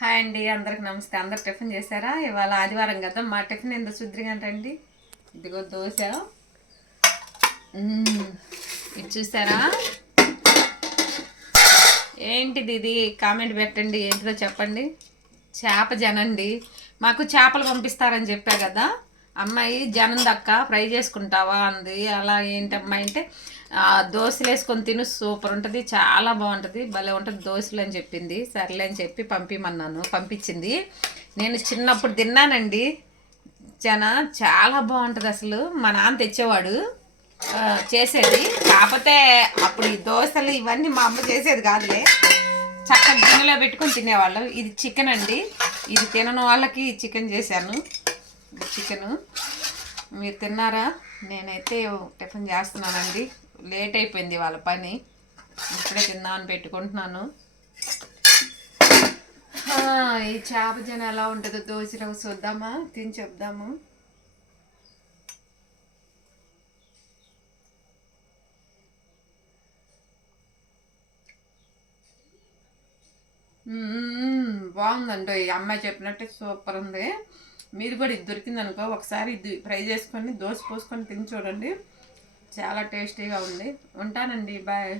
Hi అండి, అందరికి నమస్తే. అందరు టిఫిన్ చేశారా? ఇవాళ ఆదివారం కదా, మా టిఫిన్ ఎంత శుద్ధిగా అంటండి. ఇదిగో దోశ. ఇది చూసారా? ఏంటిది? ఇది కామెంట్ పెట్టండి, ఏంటిదో చెప్పండి. చేప జనండి. మాకు చేపలు పంపిస్తారని చెప్పా కదా. అమ్మాయి జనం దక్క ఫ్రై చేసుకుంటావా అంది. అలా ఏంటమ్మాయి అంటే దోశలు వేసుకొని తిను, సూపర్ ఉంటుంది, చాలా బాగుంటుంది, భలే ఉంటుంది దోశలు అని చెప్పింది. సర్లే అని చెప్పి పంపిమన్నాను, పంపించింది. నేను చిన్నప్పుడు తిన్నానండి. చాలా బాగుంటుంది అసలు. మా నాన్న తెచ్చేవాడు చేసేది. కాకపోతే అప్పుడు ఈ దోశలు ఇవన్నీ మా అమ్మ చేసేది కాదులే. చక్కగా గిన్నెలో పెట్టుకొని తినేవాళ్ళం. ఇది చికెన్ అండి. ఇది తినని వాళ్ళకి చికెన్ చేశాను. చికెను మీరు తిన్నారా? నేనైతే టిఫిన్ చేస్తున్నానండి. లేట్ అయిపోయింది వాళ్ళ పని. ఇప్పుడే తిందామని పెట్టుకుంటున్నాను. ఈ చేప జన ఎలా ఉంటుందో దోశలో చూద్దామా, తిని చెప్దాము. బాగుందండి. ఈ అమ్మాయి చెప్పినట్టే సూపర్ ఉంది. మీరు కూడా ఇది దొరికింది అనుకో, ఒకసారి ఇది ఫ్రై చేసుకొని దోశ పోసుకొని తిని చూడండి. చాలా టేస్టీగా ఉంది. ఉంటానండి, బాయ్.